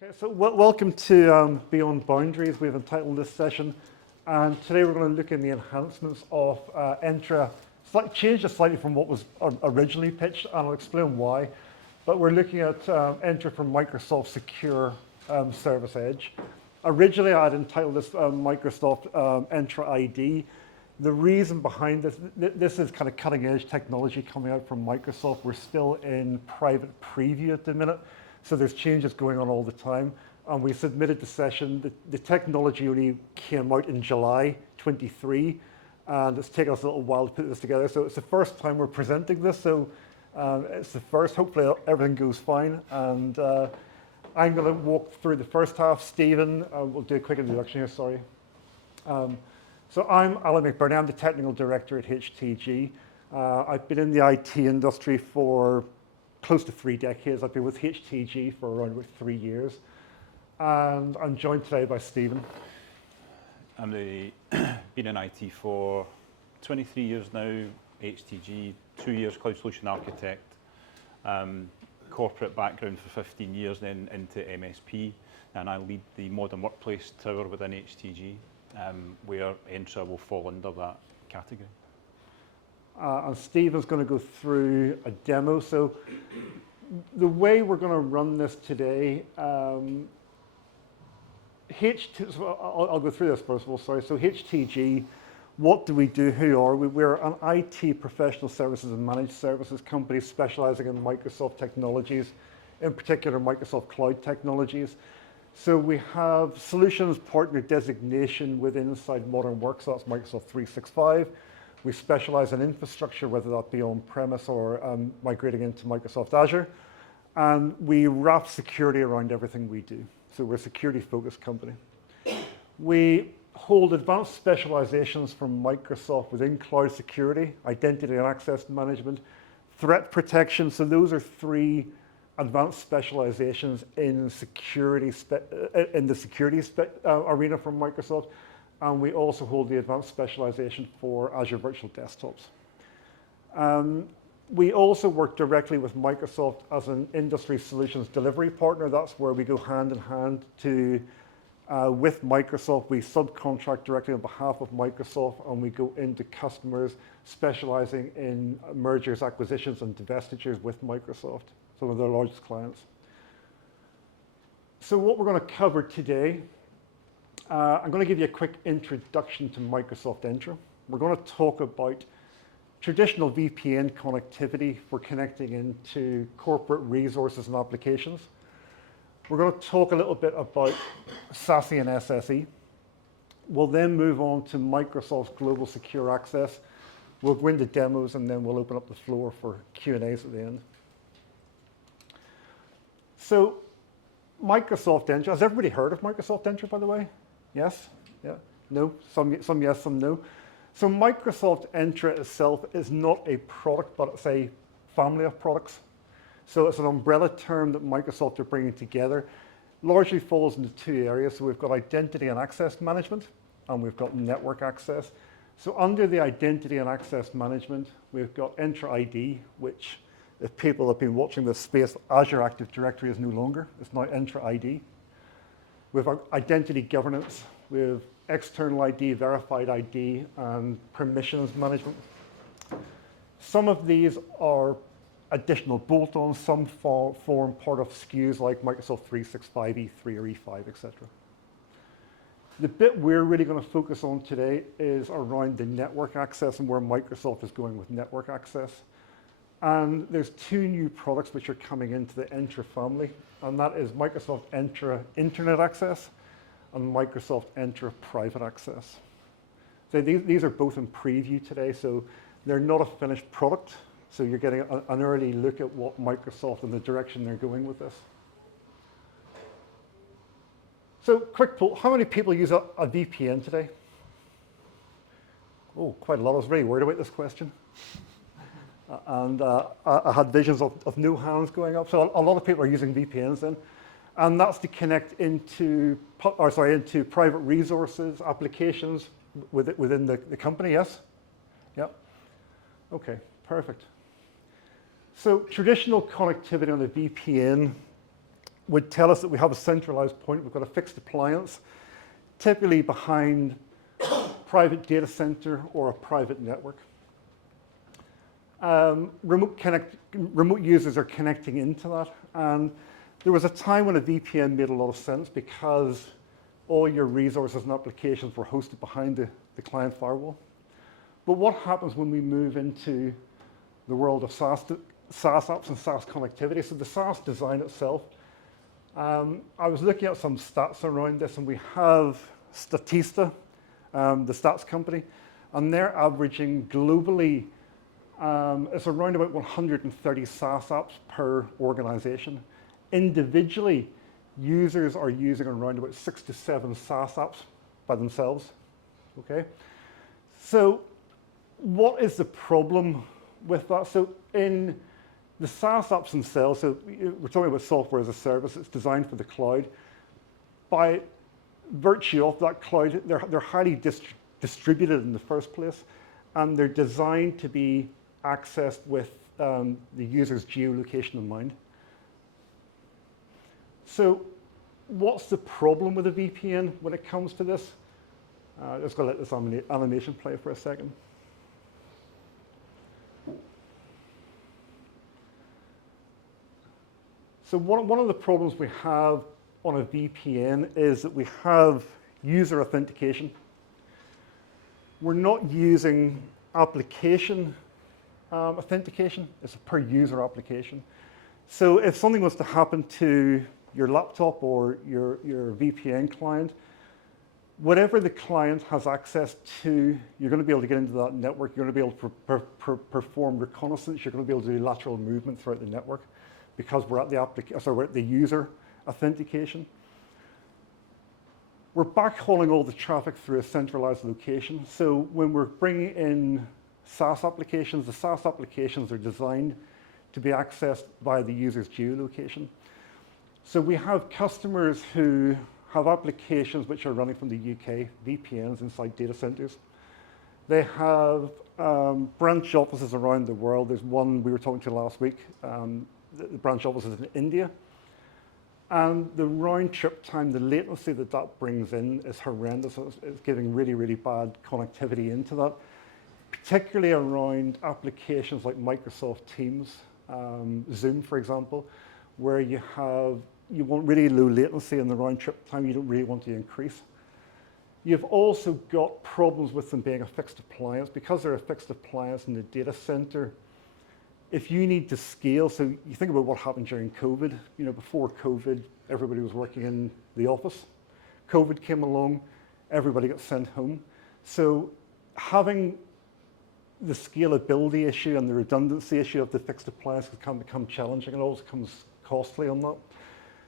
Okay, so welcome to Beyond Boundaries. We've entitled this session, and today we're going to look in the enhancements of Entra. Changed it slightly from what was originally pitched, and I'll explain why. But we're looking at Entra from Microsoft Secure Service Edge. Originally, I'd entitled this Microsoft Entra ID. The reason behind this is kind of cutting edge technology coming out from Microsoft. We're still in private preview at the minute. So there's changes going on all the time. And we submitted the session. The technology only came out in July 23, and it's taken us a little while to put this together. So it's the first time we're presenting this. So it's the first. Hopefully everything goes fine. And I'm going to walk through the first half. Stephen, we'll do a quick introduction here, sorry. So I'm Alan McBurney. I'm the technical director at HTG. I've been in the IT industry for close to 3 decades. I've been with HTG for around about 3 years. And I'm joined today by Stephen. I've been in IT for 23 years now, HTG, 2 years cloud solution architect, corporate background for 15 years, then into MSP, and I lead the modern workplace tower within HTG, where Entra will fall under that category. And Stephen's going to go through a demo. So the way we're going to run this today, I'll go through this first of all, sorry. So HTG, what do we do? Who are we? We're an IT professional services and managed services company specializing in Microsoft technologies, in particular Microsoft cloud technologies. So we have solutions partner designation within inside Modern Work, so that's Microsoft 365. We specialize in infrastructure, whether that be on-premise or migrating into Microsoft Azure. And we wrap security around everything we do. So we're a security-focused company. We hold advanced specializations from Microsoft within cloud security, identity and access management, threat protection. So those are 3 advanced specializations in the security arena from Microsoft. And we also hold the advanced specialization for Azure Virtual Desktops. We also work directly with Microsoft as an industry solutions delivery partner. That's where we go hand in hand with Microsoft. We subcontract directly on behalf of Microsoft, and we go into customers specializing in mergers, acquisitions, and divestitures with Microsoft, some of their largest clients. So what we're going to cover today, I'm going to give you a quick introduction to Microsoft Entra. We're going to talk about traditional VPN connectivity for connecting into corporate resources and applications. We're going to talk a little bit about SASE and SSE. We'll then move on to Microsoft's Global Secure Access. We'll go into demos, and then we'll open up the floor for Q&As at the end. So Microsoft Entra, has everybody heard of Microsoft Entra, by the way? Yes? Yeah? No? Some yes, some no. So Microsoft Entra itself is not a product, but it's a family of products. So it's an umbrella term that Microsoft are bringing together. Largely falls into 2 areas. So we've got identity and access management, and we've got network access. So under the identity and access management, we've got Entra ID, which if people have been watching this space, Azure Active Directory is no longer. It's now Entra ID. We have identity governance, we have external ID, verified ID, and permissions management. Some of these are additional bolt-ons, some form part of SKUs like Microsoft 365, E3 or E5, etc. The bit we're really going to focus on today is around the network access and where Microsoft is going with network access. And there's 2 new products which are coming into the Entra family, and that is Microsoft Entra Internet Access and Microsoft Entra Private Access. So these are both in preview today, so they're not a finished product. So you're getting an early look at what Microsoft and the direction they're going with this. So quick poll, how many people use a VPN today? Oh, quite a lot. I was very worried about this question. And I had visions of no hands going up. So a lot of people are using VPNs then. And that's to connect into private resources, applications within the company, yes? Yep. Okay, perfect. So traditional connectivity on the VPN would tell us that we have a centralized point, we've got a fixed appliance, typically behind private data center or a private network. Remote users are connecting into that, and there was a time when a VPN made a lot of sense because all your resources and applications were hosted behind the client firewall. But what happens when we move into the world of SaaS apps and SaaS connectivity? So the SaaS design itself, I was looking at some stats around this, and we have Statista, the stats company, and they're averaging globally, it's around about 130 SaaS apps per organization. Individually, users are using around about 6 to 7 SaaS apps by themselves, okay? So what is the problem with that? So in the SaaS apps themselves, so we're talking about software as a service, it's designed for the cloud. By virtue of that cloud, they're highly distributed in the first place, and they're designed to be accessed with the user's geolocation in mind. So what's the problem with a VPN when it comes to this? Let's go let this animation play for a second. So one of the problems we have on a VPN is that we have user authentication. We're not using application authentication. It's a per user application. So if something was to happen to your laptop or your VPN client, whatever the client has access to, you're going to be able to get into that network. You're going to be able to perform reconnaissance. You're going to be able to do lateral movement throughout the network because we're at we're at the user authentication. We're backhauling all the traffic through a centralized location. So when we're bringing in SaaS applications, the SaaS applications are designed to be accessed by the user's geolocation. So we have customers who have applications which are running from the UK, VPNs inside data centers. They have branch offices around the world. There's one we were talking to last week. The branch office is in India. And the round trip time, the latency that brings in is horrendous. It's giving really, really bad connectivity into that, particularly around applications like Microsoft Teams, Zoom, for example, where you want really low latency in the round trip time. You don't really want to increase. You've also got problems with them being a fixed appliance. Because they're a fixed appliance in the data center, if you need to scale, so you think about what happened during COVID. You know, before COVID, everybody was working in the office. COVID came along, everybody got sent home. So having the scalability issue and the redundancy issue of the fixed appliance can become challenging, and also becomes costly on that.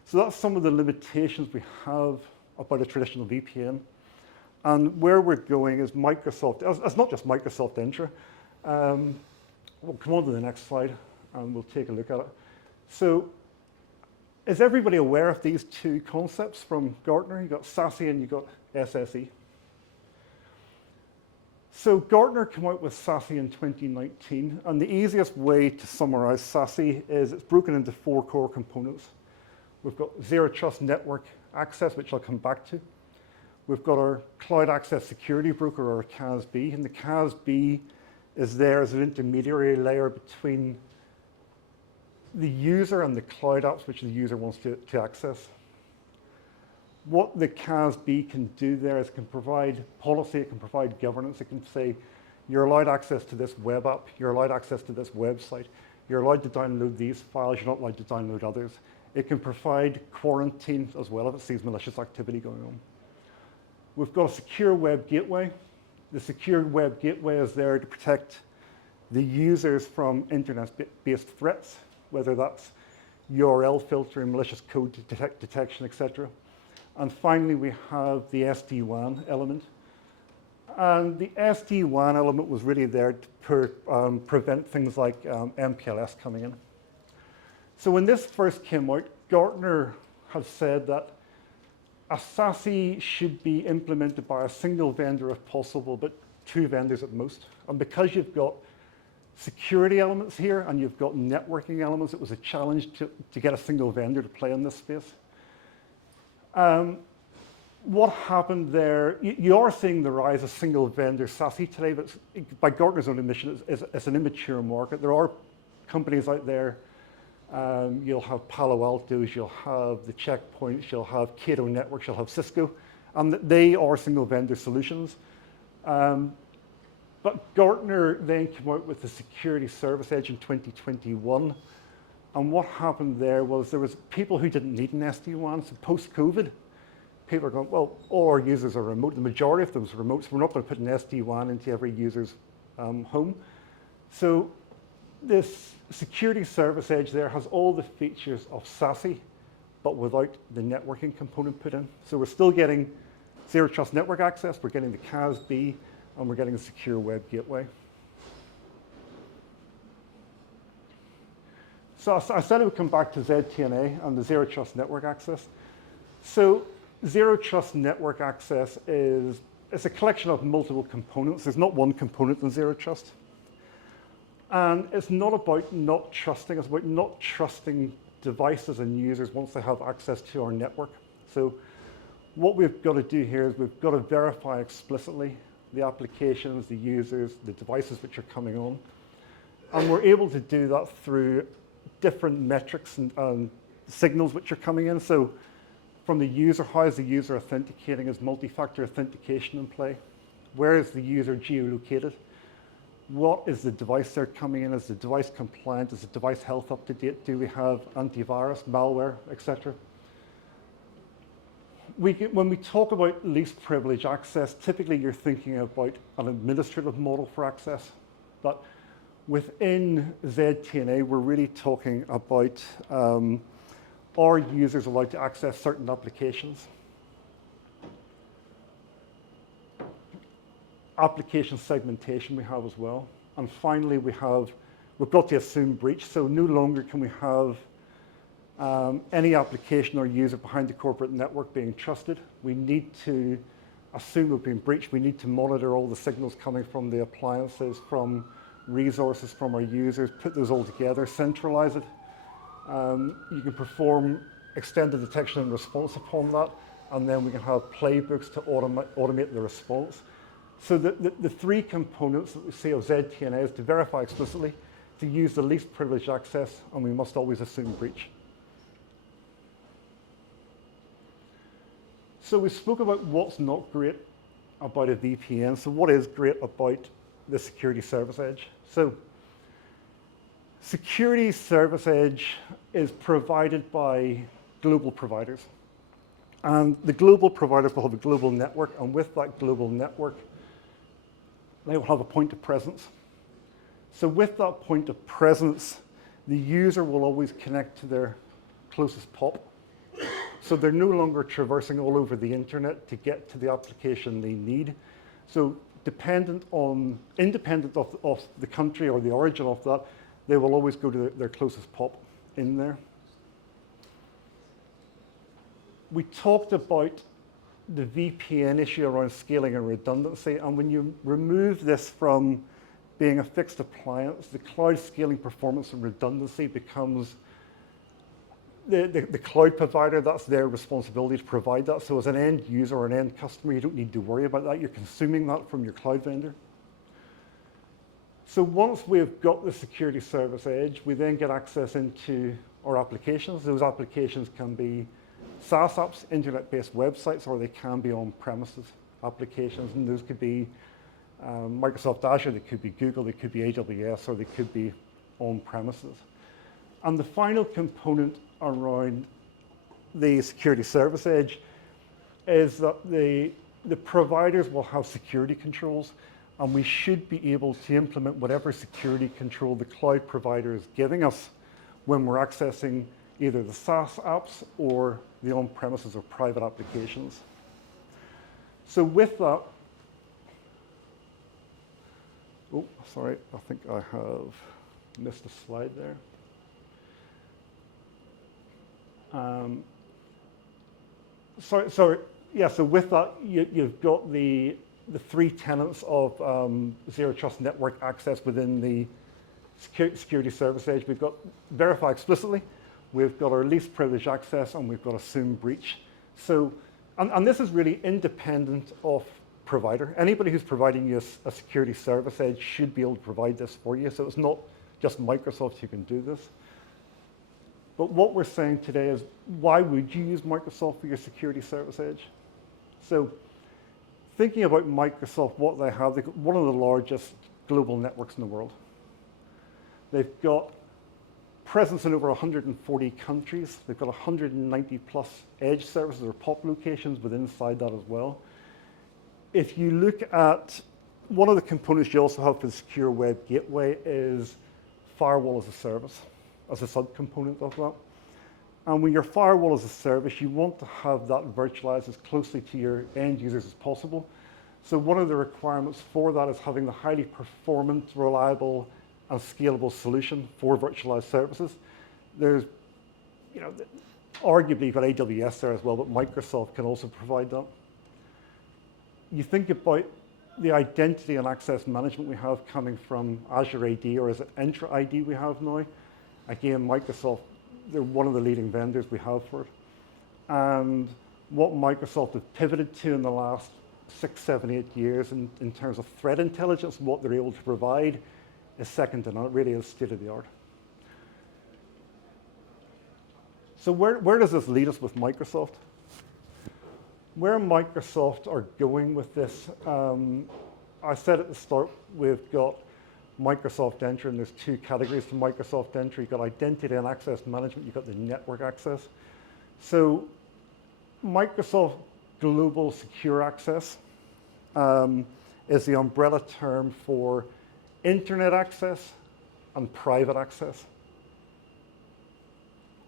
So that's some of the limitations we have about a traditional VPN. And where we're going is Microsoft, it's not just Microsoft Entra. We'll come on to the next slide and we'll take a look at it. So is everybody aware of these two concepts from Gartner? You've got SASE and you've got SSE. So Gartner came out with SASE in 2019, and the easiest way to summarize SASE is it's broken into 4 core components. We've got Zero Trust Network Access, which I'll come back to. We've got our Cloud Access Security Broker, or CASB, and the CASB is there as an intermediary layer between the user and the cloud apps which the user wants to access. What the CASB can do there is it can provide policy, it can provide governance, it can say you're allowed access to this web app, you're allowed access to this website, you're allowed to download these files, you're not allowed to download others. It can provide quarantine as well if it sees malicious activity going on. We've got a secure web gateway. The secure web gateway is there to protect the users from internet-based threats, whether that's URL filtering, malicious code detection, etc. And finally, we have the SD-WAN element. And the SD-WAN element was really there to prevent things like MPLS coming in. So when this first came out, Gartner had said that a SASE should be implemented by a single vendor if possible, but 2 vendors at most. And because you've got security elements here, and you've got networking elements. It was a challenge to get a single vendor to play in this space. What happened there, you are seeing the rise of single vendor SASE today, but by Gartner's own admission, it's an immature market. There are companies out there, you'll have Palo Altos, you'll have the Checkpoints, you'll have Cato Networks, you'll have Cisco, and they are single vendor solutions. But Gartner then came out with the Security Service Edge in 2021. And what happened there was people who didn't need an SD-WAN. So post-COVID, people are going, well, all our users are remote. The majority of them is remote, so we're not going to put an SD-WAN into every user's home. So this Security Service Edge there has all the features of SASE, but without the networking component put in. So we're still getting Zero Trust Network Access, we're getting the CASB, and we're getting a secure web gateway. So I said I would come back to ZTNA and the Zero Trust Network Access. So Zero Trust Network Access it's a collection of multiple components. There's not one component in Zero Trust. And it's not about not trusting, it's about not trusting devices and users once they have access to our network. So what we've got to do here is we've got to verify explicitly the applications, the users, the devices which are coming on. And we're able to do that through different metrics and signals which are coming in. So from the user, how is the user authenticating? Is multi-factor authentication in play? Where is the user geolocated? What is the device they're coming in? Is the device compliant? Is the device health up to date? Do we have antivirus, malware, etc.? When we talk about least privilege access, typically you're thinking about an administrative model for access. But within ZTNA, we're really talking about are users allowed to access certain applications? Application segmentation we have as well. And finally, we've got to assume breach. So no longer can we have any application or user behind the corporate network being trusted. We need to assume we've been breached. We need to monitor all the signals coming from the appliances, from resources, from our users, put those all together, centralize it. You can perform extended detection and response upon that, and then we can have playbooks to automate the response. So the three components that we see of ZTNA is to verify explicitly, to use the least privileged access, and we must always assume breach. So we spoke about what's not great about a VPN. So what is great about the Security Service Edge? So Security Service Edge is provided by global providers. And the global providers will have a global network, and with that global network, they will have a point of presence. So with that point of presence, the user will always connect to their closest POP. So they're no longer traversing all over the internet to get to the application they need. So independent of the country or the origin of that, they will always go to their closest POP in there. We talked about the VPN issue around scaling and redundancy, and when you remove this from being a fixed appliance, the cloud scaling performance and redundancy becomes the cloud provider. That's their responsibility to provide that. So as an end user or an end customer, you don't need to worry about that. You're consuming that from your cloud vendor. So once we've got the Security Service Edge, we then get access into our applications. Those applications can be SaaS apps, internet-based websites, or they can be on-premises applications. And those could be Microsoft Azure, they could be Google, they could be AWS, or they could be on-premises. And the final component around the Security Service Edge is that the providers will have security controls, and we should be able to implement whatever security control the cloud provider is giving us when we're accessing either the SaaS apps or the on-premises or private applications. So with that, oh, sorry, I think I have missed a slide there. So with that, you've got the three tenets of Zero Trust Network Access within the security service edge. We've got verify explicitly, we've got our least privilege access, and we've got assume breach. So, and this is really independent of provider. Anybody who's providing you a security service edge should be able to provide this for you. So it's not just Microsoft who can do this. But what we're saying today is, why would you use Microsoft for your security service edge? So thinking about Microsoft, what they have, they've got one of the largest global networks in the world. They've got presence in over 140 countries. They've got 190 plus edge services or POP locations within inside that as well. If you look at one of the components you also have for the secure web gateway is firewall as a service, as a subcomponent of that. And when you're firewall as a service, you want to have that virtualized as closely to your end users as possible. So one of the requirements for that is having the highly performant, reliable, and scalable solution for virtualized services. There's, arguably you've got AWS there as well, but Microsoft can also provide that. You think about the identity and access management we have coming from Azure AD, or is it Entra ID we have now? Again, Microsoft, they're one of the leading vendors we have for it. And what Microsoft have pivoted to in the last 6, 7, 8 years in terms of threat intelligence, what they're able to provide is second to none. It really is state of the art. So where does this lead us with Microsoft? Where Microsoft are going with this, I said at the start, we've got Microsoft Entra, and there's two categories to Microsoft Entra. You've got identity and access management, you've got the network access. So Microsoft Global Secure Access is the umbrella term for internet access and private access.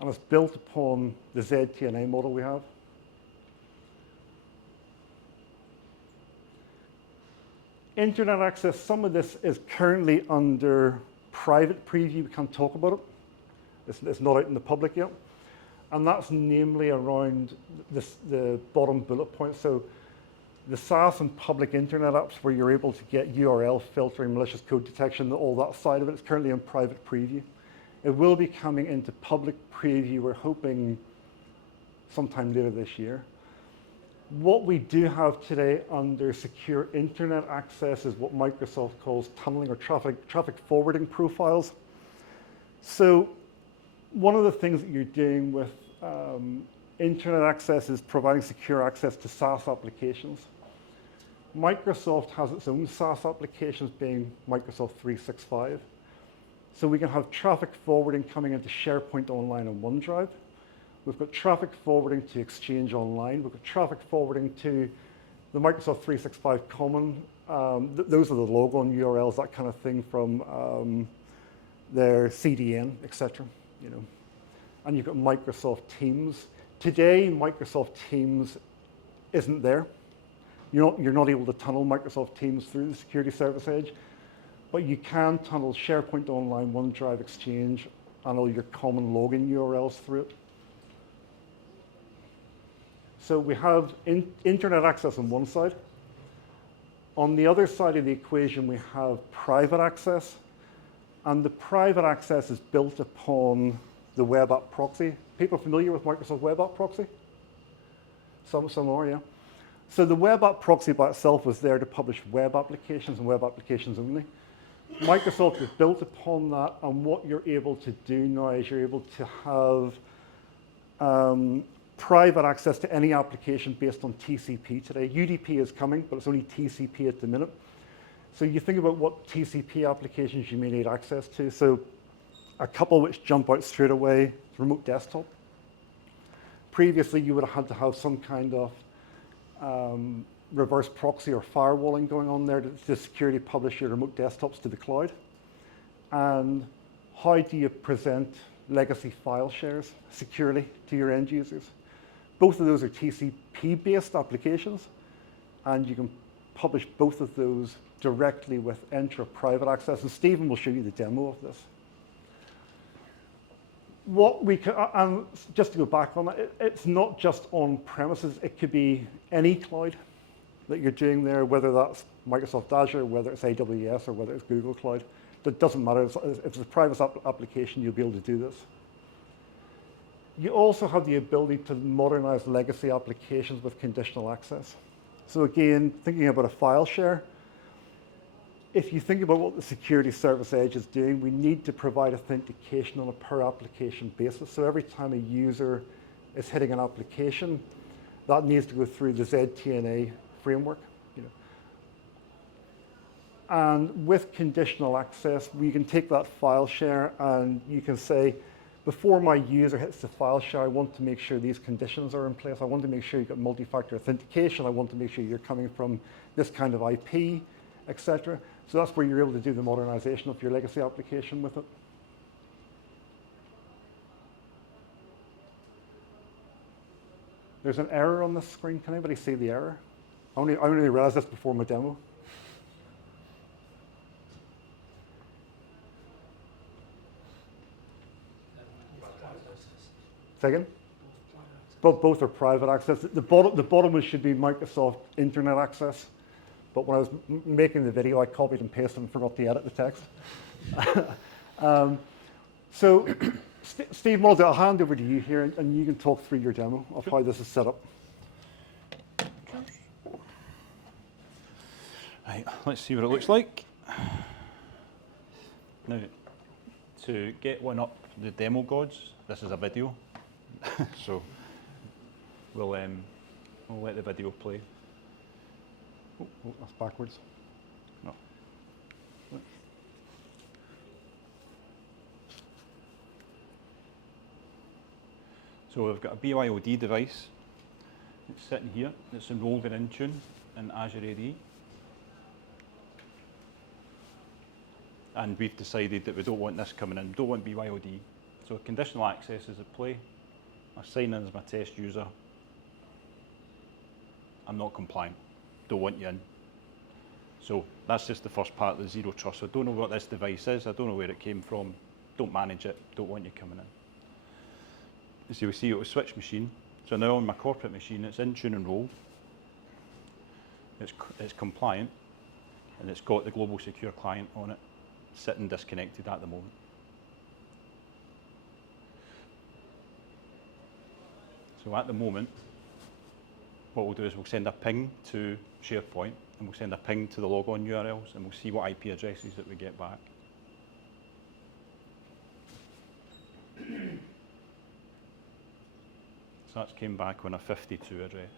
And it's built upon the ZTNA model we have. Internet access, some of this is currently under private preview. We can't talk about it. It's not out in the public yet. And that's namely around the bottom bullet point. So the SaaS and public internet apps where you're able to get URL filtering, malicious code detection, all that side of it is currently in private preview. It will be coming into public preview, we're hoping sometime later this year. What we do have today under secure internet access is what Microsoft calls tunneling or traffic forwarding profiles. So one of the things that you're doing with internet access is providing secure access to SaaS applications. Microsoft has its own SaaS applications, being Microsoft 365. So we can have traffic forwarding coming into SharePoint Online and OneDrive. We've got traffic forwarding to Exchange Online. We've got traffic forwarding to the Microsoft 365 Common. Those are the logo and URLs, that kind of thing, from their CDN, etc. And you've got Microsoft Teams. Today, Microsoft Teams isn't there. You're not able to tunnel Microsoft Teams through the security service edge, but you can tunnel SharePoint Online, OneDrive, Exchange, and all your common login URLs through it. So we have internet access on one side. On the other side of the equation, we have private access. And the private access is built upon the web app proxy. People familiar with Microsoft Web App Proxy? Some are, yeah. So the web app proxy by itself was there to publish web applications and web applications only. Microsoft has built upon that, and what you're able to do now is you're able to have private access to any application based on TCP today. UDP is coming, but it's only TCP at the minute. So you think about what TCP applications you may need access to. So a couple which jump out straight away, remote desktop. Previously, you would have had to have some kind of reverse proxy or firewalling going on there to securely publish your remote desktops to the cloud. And how do you present legacy file shares securely to your end users? Both of those are TCP-based applications, and you can publish both of those directly with Entra private access. And Stephen will show you the demo of this. What we can, and just to go back on that, it's not just on premises. It could be any cloud. that you're doing there, whether that's Microsoft Azure, whether it's AWS, or whether it's Google Cloud. That doesn't matter. If it's a private application, you'll be able to do this. You also have the ability to modernize legacy applications with conditional access. So again, thinking about a file share, if you think about what the security service edge is doing, we need to provide authentication on a per application basis. So every time a user is hitting an application, that needs to go through the ZTNA framework. And with conditional access, we can take that file share and you can say, before my user hits the file share, I want to make sure these conditions are in place. I want to make sure you've got multi-factor authentication. I want to make sure you're coming from this kind of IP, etc. So that's where you're able to do the modernization of your legacy application with it. There's an error on the screen. Can anybody see the error? I only realized this before my demo. Second? Both are private access. The bottom one should be Microsoft Internet Access. But when I was making the video, I copied and pasted and forgot to edit the text. So, Steve, I'll hand over to you here, and you can talk through your demo of how this is set up. Right, let's see what it looks like. Now, to get one up the demo gods, this is a video. So we'll let the video play. Oh, that's backwards. No. So we've got a BYOD device. It's sitting here. It's enrolled in Intune and Azure AD. And we've decided that we don't want this coming in, don't want BYOD. So conditional access is at play. I sign in as my test user. I'm not compliant, don't want you in. So that's just the first part of the zero trust. So I don't know what this device is, I don't know where it came from, don't manage it, don't want you coming in. So we see it was switch machine. So now on my corporate machine, it's Intune enrolled. It's compliant, and it's got the global secure client on it, sitting disconnected at the moment. So at the moment, what we'll do is we'll send a ping to SharePoint, and we'll send a ping to the logon URLs, and we'll see what IP addresses that we get back. So that's came back on a 52 address,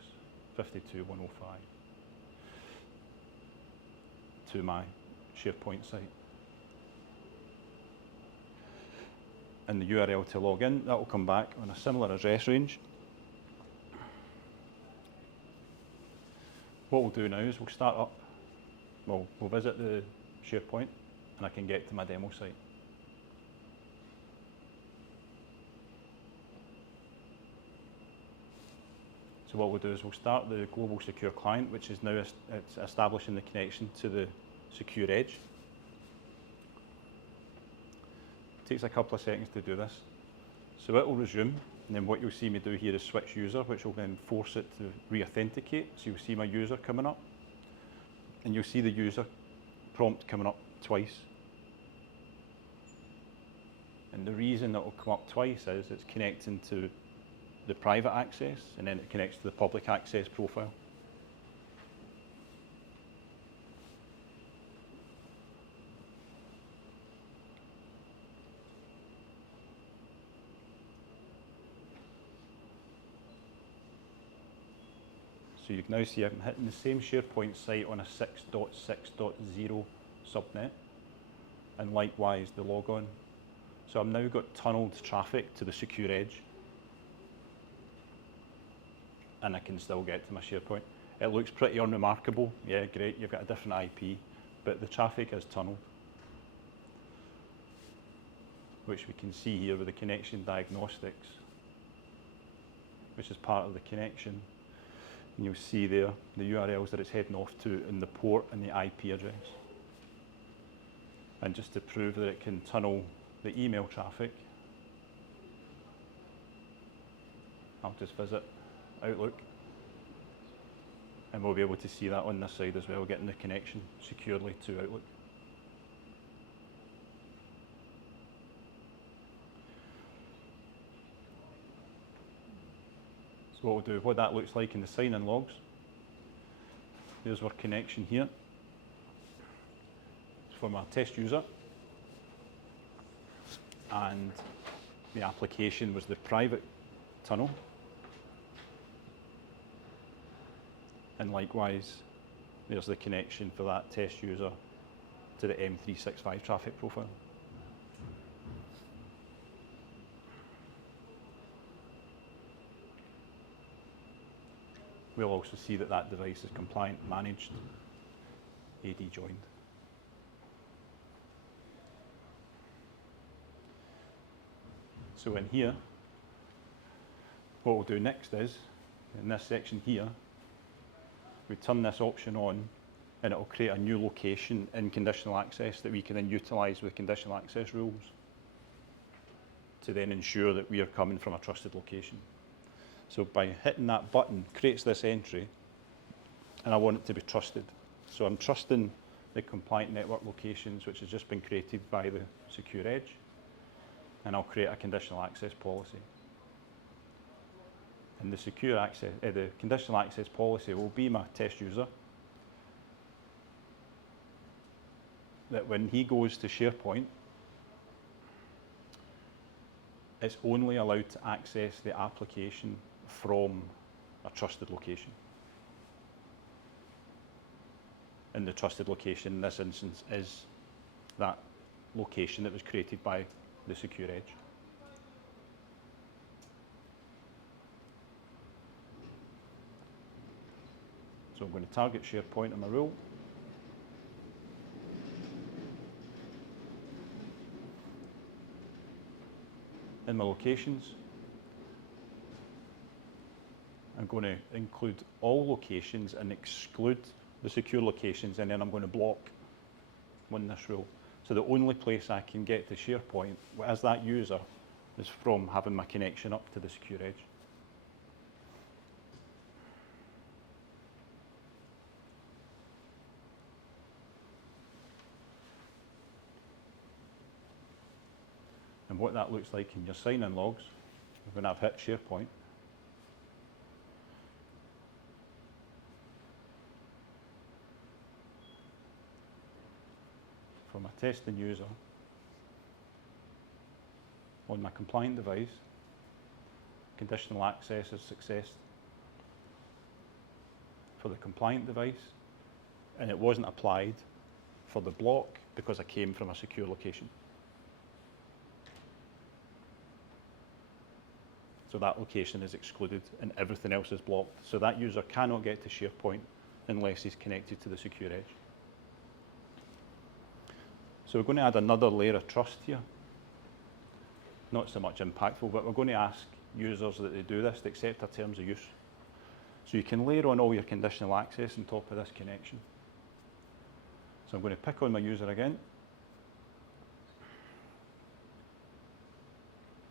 52.105, to my SharePoint site. And the URL to log in, that will come back on a similar address range. What we'll do now is we'll start up, we'll visit the SharePoint, and I can get to my demo site. So what we'll do is we'll start the global secure client, which is now it's establishing the connection to the secure edge. It takes a couple of seconds to do this. So it will resume, and then what you'll see me do here is switch user, which will then force it to re-authenticate. So you'll see my user coming up, and you'll see the user prompt coming up twice. And the reason it will come up twice is it's connecting to the private access, and then it connects to the public access profile. So you can now see I'm hitting the same SharePoint site on a 6.6.0 subnet, and likewise the logon. So I've now got tunneled traffic to the secure edge, and I can still get to my SharePoint. It looks pretty unremarkable. Yeah, great, you've got a different IP, but the traffic is tunneled, which we can see here with the connection diagnostics, which is part of the connection. And you'll see there the URLs that it's heading off to in the port and the IP address. And just to prove that it can tunnel the email traffic, I'll just visit Outlook. And we'll be able to see that on this side as well, getting the connection securely to Outlook. So what we'll do, what that looks like in the sign-in logs, there's our connection here. It's from our test user. And the application was the private tunnel. And likewise, there's the connection for that test user to the M365 traffic profile. We'll also see that that device is compliant, managed, AD joined. So in here, what we'll do next is, in this section here, we turn this option on and it will create a new location in conditional access that we can then utilise with conditional access rules to then ensure that we are coming from a trusted location. So by hitting that button, creates this entry, and I want it to be trusted. So I'm trusting the compliant network locations, which has just been created by the secure edge, and I'll create a conditional access policy. And the secure access, the conditional access policy will be my test user. That when he goes to SharePoint, it's only allowed to access the application from a trusted location. And the trusted location in this instance is that location that was created by the secure edge. So I'm going to target SharePoint in my rule. In my locations, I'm going to include all locations and exclude the secure locations, and then I'm going to block on this rule. So the only place I can get to SharePoint as that user is from having my connection up to the secure edge. And what that looks like in your sign-in logs, when I've hit SharePoint, for my testing user, on my compliant device, conditional access is success for the compliant device, and it wasn't applied for the block because I came from a secure location. So that location is excluded and everything else is blocked. So that user cannot get to SharePoint unless he's connected to the secure edge. So we're going to add another layer of trust here. Not so much impactful, but we're going to ask users that they do this to accept our terms of use. So you can layer on all your conditional access on top of this connection. So I'm going to pick on my user again.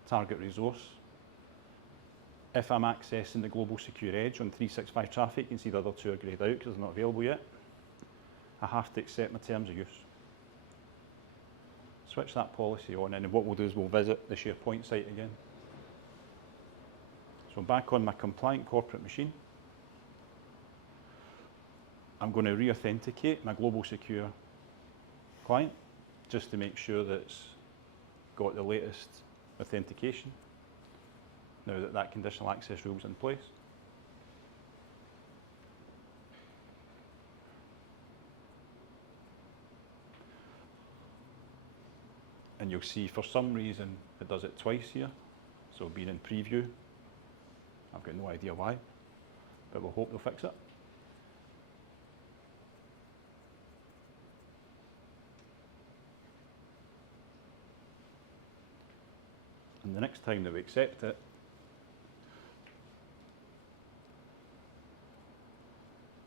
Target resource. If I'm accessing the global secure edge on 365 traffic, you can see the other two are greyed out because they're not available yet. I have to accept my terms of use. Switch that policy on, and what we'll do is we'll visit the SharePoint site again. So I'm back on my compliant corporate machine. I'm going to re-authenticate my global secure client just to make sure that it's got the latest authentication now that that conditional access rule is in place. And you'll see for some reason it does it twice here. So being in preview, I've got no idea why, but we'll hope they'll fix it. And the next time that we accept it,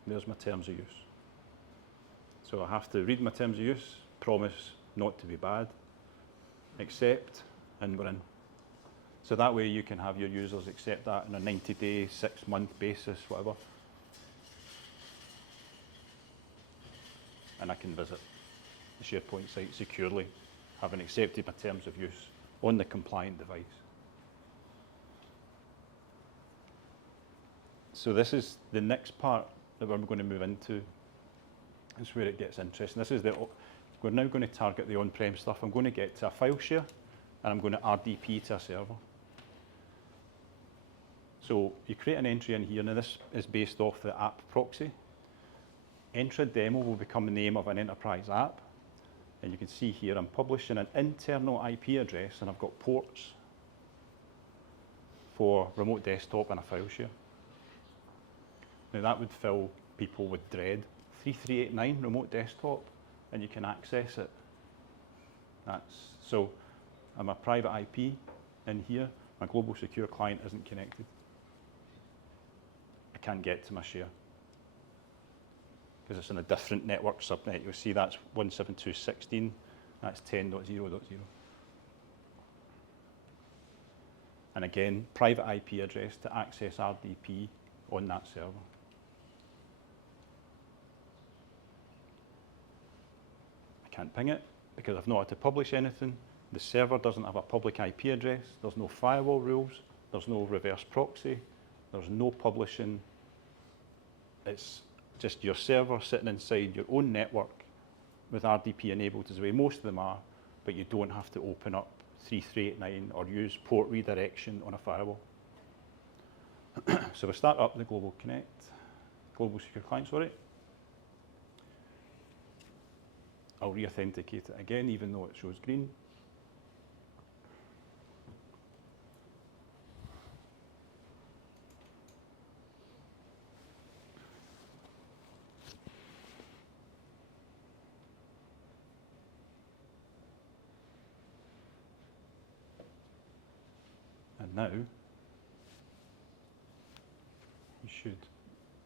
there's my terms of use. So I have to read my terms of use, promise not to be bad, accept, and we're in. So that way you can have your users accept that on a 90-day, 6-month basis, whatever. and I can visit the SharePoint site securely, having accepted my terms of use on the compliant device. So this is the next part that we're going to move into. This is where it gets interesting. We're now going to target the on-prem stuff. I'm going to get to a file share, and I'm going to RDP to a server. So you create an entry in here. Now this is based off the app proxy. Entra demo will become the name of an enterprise app. And you can see here I'm publishing an internal IP address, and I've got ports for remote desktop and a file share. Now that would fill people with dread. 3389 remote desktop, and you can access it. So I'm a private IP in here. My global secure client isn't connected. I can't get to my share because it's in a different network subnet. You'll see that's 172.16. That's 10.0.0. And again, private IP address to access RDP on that server. Can't ping it because I've not had to publish anything. The server doesn't have a public IP address. There's no firewall rules. There's no reverse proxy. There's no publishing. It's just your server sitting inside your own network with RDP enabled as the way most of them are, but you don't have to open up 3389 or use port redirection on a firewall. So we start up the Global Secure Client, sorry. I'll re-authenticate it again, even though it shows green. And now,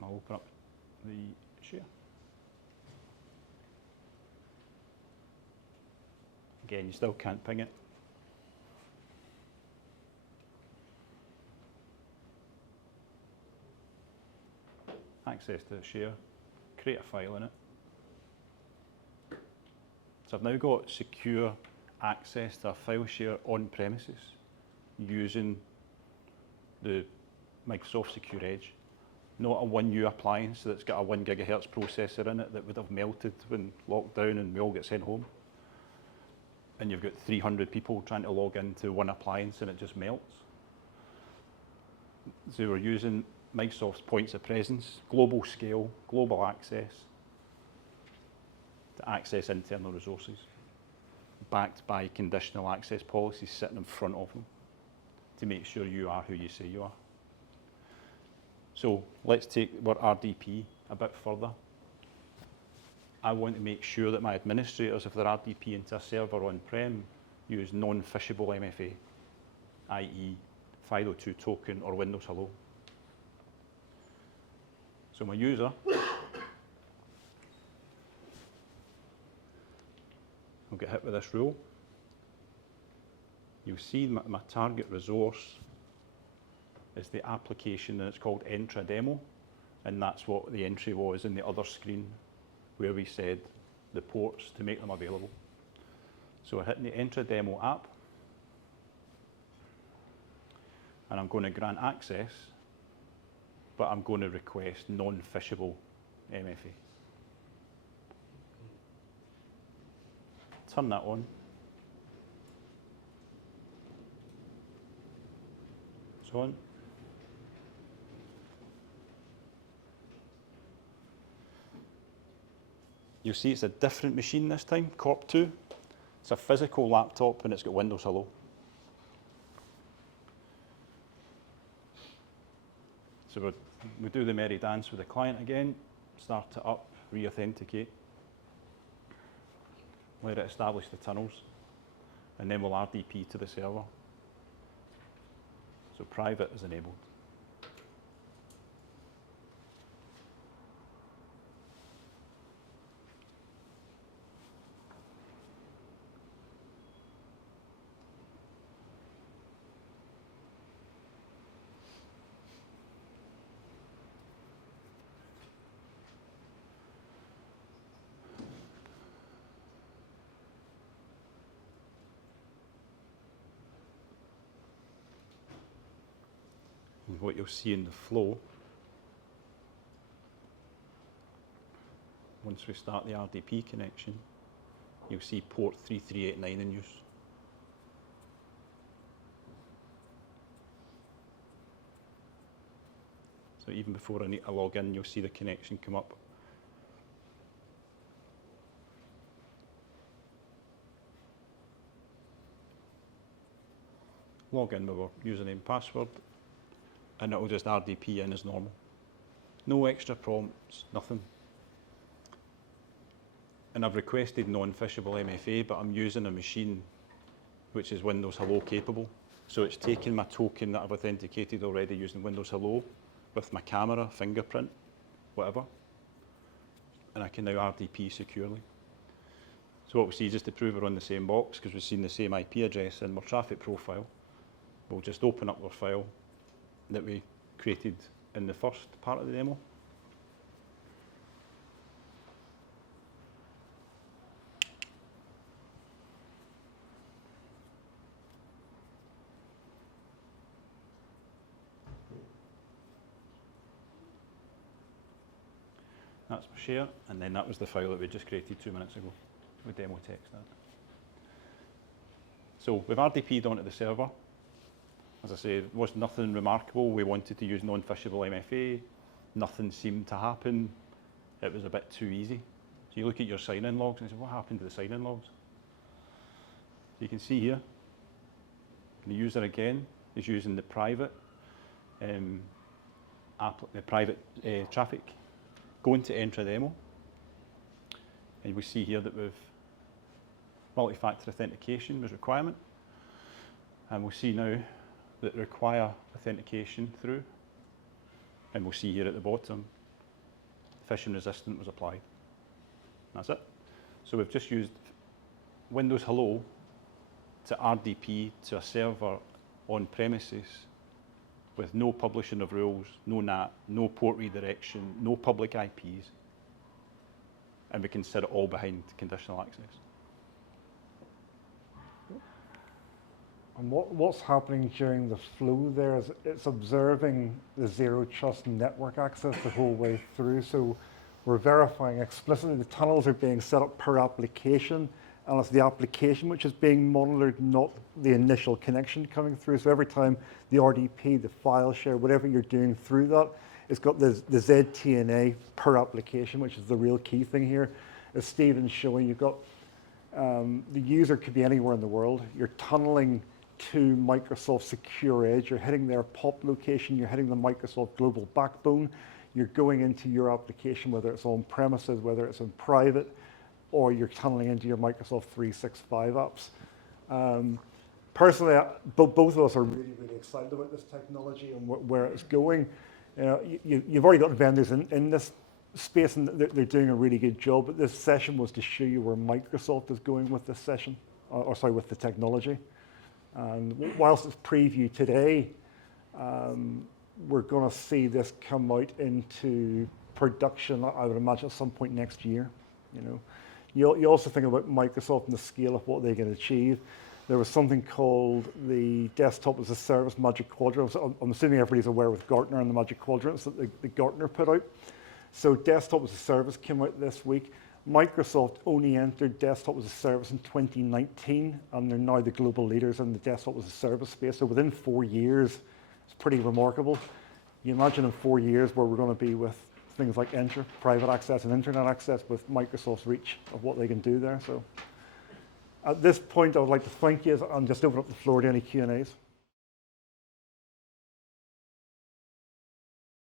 I'll open up the share. Again, you still can't ping it. Access to the share, create a file in it. So I've now got secure access to a file share on premises using the Microsoft Secure Edge. Not a 1U appliance that's got a 1 gigahertz processor in it that would have melted when lockdown and we all get sent home. And you've got 300 people trying to log into one appliance and it just melts. So we're using Microsoft's points of presence, global scale, global access, to access internal resources, backed by conditional access policies sitting in front of them to make sure you are who you say you are. So let's take our RDP a bit further. I want to make sure that my administrators, if they're RDP into a server on-prem, use non-phishable MFA, i.e. 502 token or Windows Hello. So my user will get hit with this rule. You'll see my target resource is the application, and it's called Entra Demo, and that's what the entry was in the other screen where we said the ports to make them available. So we're hitting the Entra Demo app, and I'm going to grant access, but I'm going to request non-phishable MFA. Turn that on. It's on. You'll see it's a different machine this time, Corp 2. It's a physical laptop and it's got Windows Hello. So we do the merry dance with the client again, start it up, re-authenticate, let it establish the tunnels, and then we'll RDP to the server. So private is enabled. what you'll see in the flow, once we start the RDP connection, you'll see port 3389 in use. So even before I need to log in, you'll see the connection come up. Log in with our username and password, and it will just RDP in as normal. No extra prompts, nothing. And I've requested non-phishable MFA, but I'm using a machine which is Windows Hello capable. So it's taking my token that I've authenticated already using Windows Hello with my camera, fingerprint, whatever, and I can now RDP securely. So what we see, just to prove we're on the same box, because we've seen the same IP address in our traffic profile, we'll just open up our file that we created in the first part of the demo. That's my share, and then that was the file that we just created 2 minutes ago with demo text. So we've RDP'd onto the server. As I say, it was nothing remarkable. We wanted to use non-phishable MFA. Nothing seemed to happen. It was a bit too easy. So you look at your sign-in logs and say, what happened to the sign-in logs? You can see here, the user again is using the private traffic. Going to enter a demo, and we see here that we've multi-factor authentication was requirement, and we'll see now that require authentication through, and we'll see here at the bottom, phishing resistant was applied. That's it. So we've just used Windows Hello to RDP to a server on premises with no publishing of rules, no NAT, no port redirection, no public IPs, and we can set it all behind conditional access. And what's happening during the flow there is it's observing the zero trust network access the whole way through. So we're verifying explicitly the tunnels are being set up per application, and it's the application which is being monitored, not the initial connection coming through. So every time the RDP, the file share, whatever you're doing through that, it's got the ZTNA per application, which is the real key thing here. As Stephen's showing, you've got the user could be anywhere in the world. You're tunneling to Microsoft Secure Edge. You're hitting their POP location. You're hitting the Microsoft Global Backbone. You're going into your application, whether it's on premises, whether it's in private, or you're tunneling into your Microsoft 365 apps. Personally, both of us are really, really excited about this technology and where it's going. You know, you've already got vendors in this space, and they're doing a really good job. But this session was to show you where Microsoft is going with this session, with the technology. And whilst it's preview today, we're going to see this come out into production, I would imagine, at some point next year. You know, you also think about Microsoft and the scale of what they can achieve. There was something called the Desktop as a Service Magic Quadrant. I'm assuming everybody's aware with Gartner and the Magic Quadrants that the Gartner put out. So Desktop as a Service came out this week. Microsoft only entered Desktop as a Service in 2019, and they're now the global leaders in the Desktop as a Service space. So within 4 years, it's pretty remarkable. You imagine in 4 years where we're going to be with things like private access and internet access with Microsoft's reach of what they can do there. So at this point, I would like to thank you and just open up the floor to any Q&As.